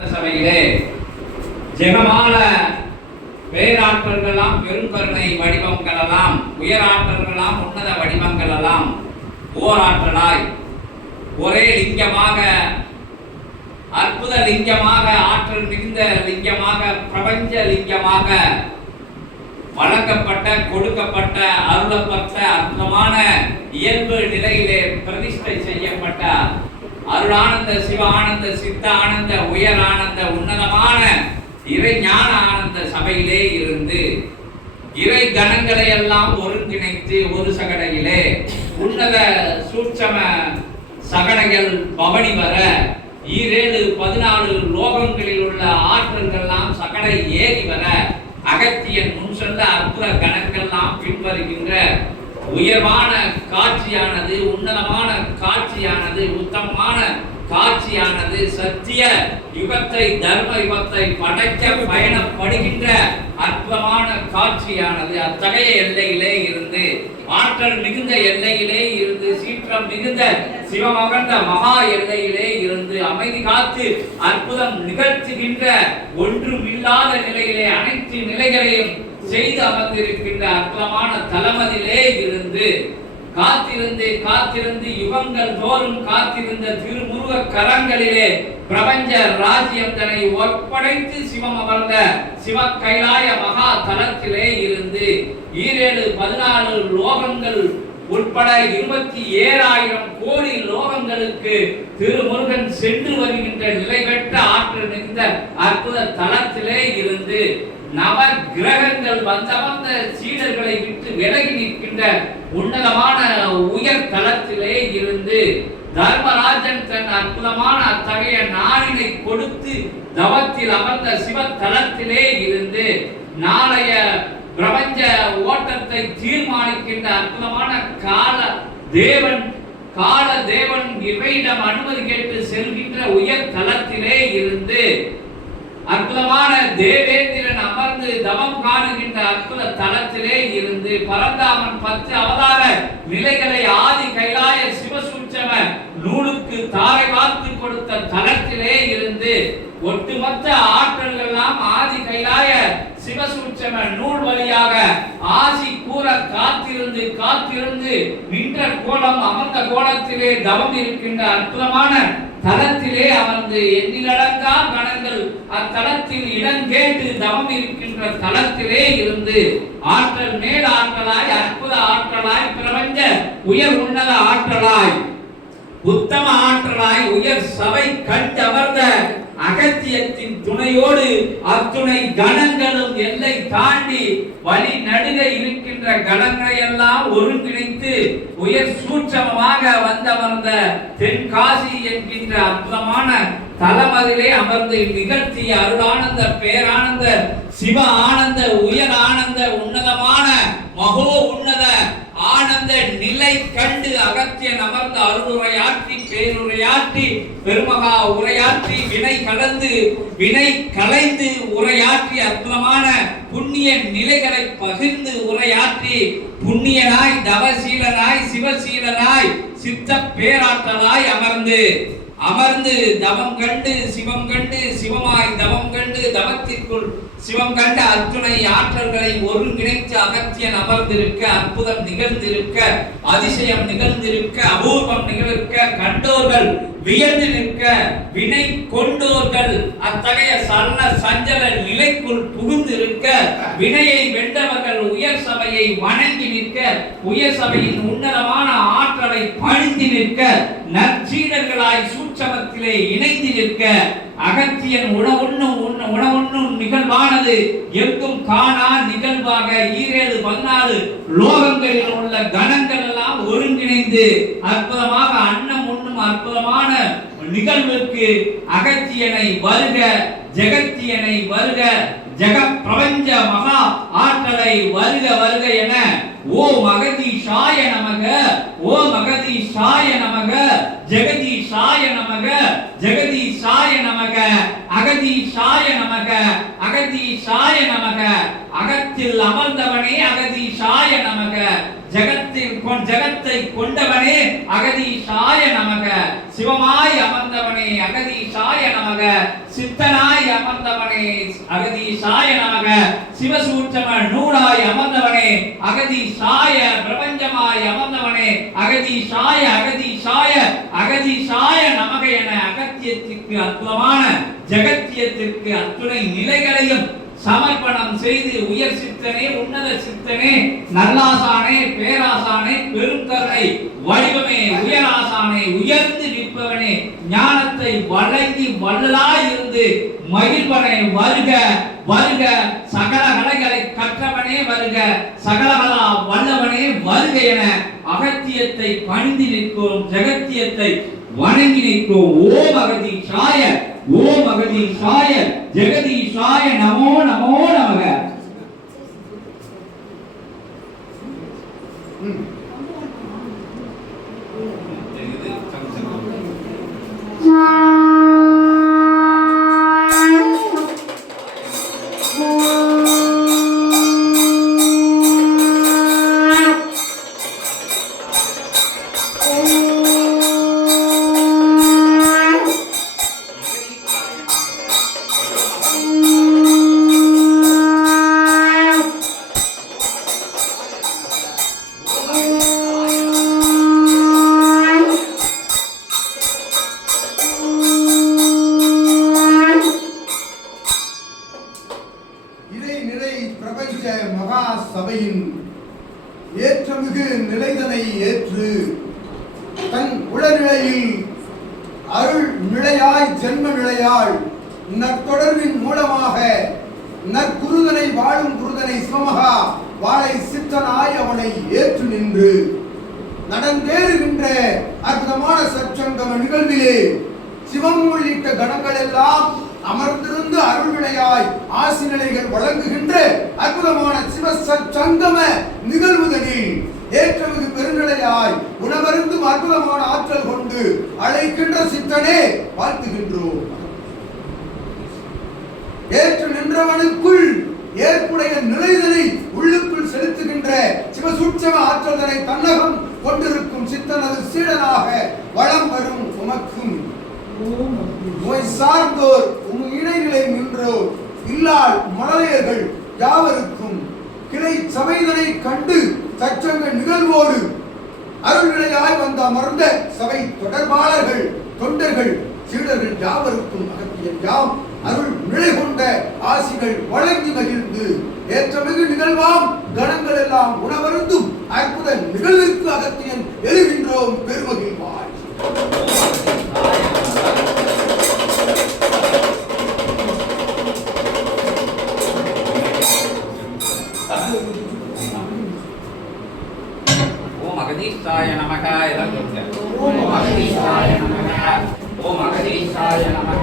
சபையிலே ஜெகமான பேராற்றல்களாம் பெருங்கருணை வடிவங்களெல்லாம் உயராற்றல்களாம் உன்னத வடிவங்களெல்லாம் ஓராற்றலாய் ஒரே லிங்கமாக அற்புத லிங்கமாக ஆற்றல் மிகுந்த லிங்கமாக பிரபஞ்ச லிங்கமாக வழங்கப்பட்ட கொடுக்கப்பட்ட அருளப்பட்ட அற்புதமான இயல்பு நிலையிலே பிரதிஷ்டை செய்யப்பட்ட அருளானந்த சிவ ஆனந்த சித்த ஆனந்த உயர் ஆனந்த உன்னதமான இறை ஞான ஆனந்த சபையிலே இருந்து இறை கணங்களை எல்லாம் ஒருங்கிணைத்து ஒரு சகடையிலே உன்னத சூட்சம சகடைகள் பவனி வர ஈரேழு பதினாலு லோகங்களில் உள்ள ஆற்றல்கள்லாம் சகடை ஏறி வர அகத்தியன் முன் சொன்ன அற்புத கணங்கள்லாம் பின்வருகின்ற உயர்வான காட்சியானது உன்னதமான காட்சியானது உத்தமமான காட்சியானது சத்திய யுகத்தை தர்ம யுகத்தை படைக்க பயணப்படுகின்ற அற்புதமான காட்சியானது. அத்தகைய எல்லையிலே இருந்து ஆற்றல் மிகுந்த எல்லையிலே இருந்து சீற்றம் மிகுந்த சிவமகந்த மகா எல்லையிலே இருந்து அமைதி காத்து அற்புதம் நிகழ்த்துகின்ற ஒன்றும் இல்லாத நிலையிலே அனைத்து நிலைகளையும் செய்து அமர்ந்திருக்கின்ற அற்புதமான தளமதிலே இருந்து காத்திருந்து காத்திருந்து யுகங்கள் தோறும் காத்திருந்த திருமுருக கரங்களிலே பிரபஞ்ச ராஜ்யம் தன்னை ஒப்படைத்து சிவம் அமர்ந்த சிவ கைலாய மகா தலத்திலே இருந்து ஈரேழு பதினாலு லோகங்கள் உட்பட இருபத்தி ஏழாயிரம் கோடி லோகங்களுக்கு திருமுருகன் சென்று வருகின்ற நிலை பெற்ற ஆற்றல் மிகுந்த அற்புத தளத்திலே இருந்து நவ கிரகங்கள் வந்தவந்த சீடர்களை விட்டு விலகி நிற்கின்ற உன்னதமான உயர் தளத்திலே இருந்து தர்மராஜன் தன் அற்புதமான அத்தகைய நாளினை கொடுத்து தவத்தில் அமர்ந்த சிவ தலத்திலே இருந்து நாளைய பிரபஞ்ச ஓட்டத்தை தீர்மானிக்கின்ற அற்புதமான கால தேவன் கால தேவன் இவையிடம் அனுமதி கேட்டு செல்கின்ற உயர் தலத்திலே இருந்து அற்புதமான தேவேந்திரன் அமர்ந்து தவம் காணுகின்ற அற்புத தளத்திலே இருந்து பரந்தாமன் பத்து அவதார நிலைகளை ஆதி கைலாய சிவசூட்சம நூலுக்கு தாரை வார்த்து கொடுத்த தளத்திலே இருந்து ஒட்டுமொத்த ஆற்றல் எல்லாம் ஆதி கைலாய சிவசூட்சம நூல் வழியாக ஆசி கூற காத்திருந்து காத்திருந்து நின்ற கோலம் அமர்ந்த கோலத்திலே தவம் இருக்கின்ற அற்புதமான தலத்திலே அமர்ந்து எண்ணிலடங்கா கணங்கள் அத்தலத்தில் இடம் கேட்டு தவம் இருக்கின்ற தளத்திலே இருந்து ஆற்றல் மேல் ஆற்றலாய் அற்புத ஆற்றலாய் பிரபஞ்ச உயர் உன்னத ஆற்றலாய் உத்தம ஆற்றலாய் உயர் சபை கண்டமர்ந்த அகத்தியத்தின் துணையோடு அத்துணை கணங்களும் எல்லை தாண்டி வழி நடுக இருக்கின்ற கணங்களை எல்லாம் ஒருங்கிணைத்து உயர் சூட்சமமாக வந்தமர்ந்த தென்காசி என்கின்ற அற்புதமான தலமதிலே அமர்ந்து நிகழ்த்திய அருளானந்த பேரானந்த சிவ ஆனந்த உயர் ஆனந்த உன்னதமான மகோ உன்னத ஆனந்த நிலை கண்டு அகத்தியன் அமர்ந்த அருளுரையாற்றி பேருரையாற்றி பெருமகா உரையாற்றி வினை கலந்து வினை கலைந்து உரையாற்றி அற்புதமான புண்ணிய நிலைகளை பகிர்ந்து உரையாற்றி புண்ணியனாய் தவசீலனாய் சிவசீலனாய் சித்த பேராற்றலாய் அமர்ந்து அமர்ந்து தவம் கண்டு சிவம் கண்டு சிவமாய் தவம் கண்டு தவத்திற்குள் சிவம் கண்ட அத்துணை ஆற்றல்களை ஒருங்கிணைத்து அகத்தியன் அமர்ந்திருக்க அற்புதம் நிகழ்ந்திருக்க அதிசயம் நிகழ்ந்திருக்க அபூர்வம் நிகழ் கண்டோர்கள் வியந்து நிற்க வினை கொண்டோர்கள். அத்தகைய சல்ல சஞ்சல நிலைக்குள் புகுந்திருக்க வினையை வென்றவர்கள் உயர் சபையை வணங்கி நிற்க உயர் சபையின் உன்னதமான ஆற்றலை பணிந்து நிற்க நற்சீடர்களாய் சூட்சமத்திலே இணைந்து நிற்க அகத்தியன் உணவுண்ணும் உண்ண- உணவுண்ணும் நிகழ்வானது எங்கும் காணா நிகழ்வாக ஈரேழு பதினாலு லோகங்களில் உள்ள கணங்கள் எல்லாம் ஒருங்கிணைந்து அற்புதமாக அன்னம் அற்புதமான நிகழ்வுக்கு அகத்தியனை வருக ஜெகத்தியனை வருக ஜெக பிரபஞ்ச மகா ஆற்றலை வருக வருக என ஓ மகதி சாய நமக ஓ மகதி சாய நமக ஜெகதி சாய நமக ஜெகதி சாய நமக அகதி சாய நமக அகதி சாய நமக அகத்தில் அமர்ந்தவனே அகதி சாய நமக ஜெகத் ஜெகத்தை கொண்டவனே அகதீஷாய நமக. சிவமாய் அமர்ந்தவனே அகதீஷாய நமக. சித்தனாய் அமர்ந்தவனே அகதீஷாய நமக. சிவசூட்சம நூலாய் அமர்ந்தவனே அகதீஷாய. பிரபஞ்சமாய் அமர்ந்தவனே அகதீஷாய அகதீஷாய அகதீஷாய நமக என அகத்தியத்திற்கு அற்புதமான ஜெகத்தியத்திற்கு அத்துணை நிலைகளையும் சமர்ப்பணம் செய்து உயர் சித்தனே உன்னத சித்தனே நல்லாசானே பேராசானே பெருங்கருணை வடிவமே உயராசானே உயர்ந்து நிற்பவனே ஞானத்தை வழங்கி வள்ளலாய் இருந்து மகிழ்வனே வருக வருக சகல கலைகளை கற்றவனே வருக சகலகலா வல்லவனே வருக என அகத்தியத்தை பணிந்து நிற்கும் ஜெகத்தியத்தை வணங்கி நிற்கும். ஓம் சாய ஓம் சாய ஜெகத் இறை நிலை பிரபஞ்ச மகா சபையின் ஏற்றமிகு நிலைதனை ஏற்று தன் உளநிலையில் அருள் நிலையாய் ஜென்ம நிலையாய் நற்தொடர்பின் மூலமாக நற்குருதனை வாழும் குருதனை சிவமகா வாழை சித்தனாய் அவனை ஏற்று நின்று நடந்தேறுகின்ற அற்புதமான சச்சங்கம நிகழ்விலே சிவம் உள்ளிட்ட கணங்கள் எல்லாம் அமர்ந்திருந்து அருள்விளையாய் ஆசி நிலைகள் வழங்குகின்ற அற்புதமான சிவ சற்சங்கம நிகழ்வுதனில் ஏற்றமிகு பெருநிலையாய் உணவருந்தும் அற்புதமான ஆற்றல் கொண்டு அழைக்கின்ற சித்தனே வாழ்த்துகின்றோம். ஏற்று நின்றவனுக்குள் ஏற்புடைய நிலைதனை உள்ளுக்குள் செலுத்துகின்ற சிவசூட்சம ஆற்றல்தனை தன்னகம் கொண்டிருக்கும் சித்தனது சீடனாக வளம் வரும் உமக்கும். நோய் சார்ந்தோர் சபைதனை கண்டு சச்சங்க நிகழ்வோடு அருள்நிலையாய் வந்த அமர்ந்த சபை தொடர்பாளர்கள் தொண்டர்கள் சீடர்கள் யாவருக்கும் அகத்தியன் யாம் அருள் நிலை கொண்ட ஆசிகள் வழங்கி மகிழ்ந்து ஏற்றமிகு நிகழ்வாம் கணங்கள் எல்லாம் உணவருந்தும் அற்புத நிகழ்விற்கு அகத்தியன் எழுகின்றோம் பெரும் అగదీష్టాయ నమః ఇలా చెప్తారు ఓం అగదీష్టాయ నమః. ఓం అగదీష్టాయ నమః.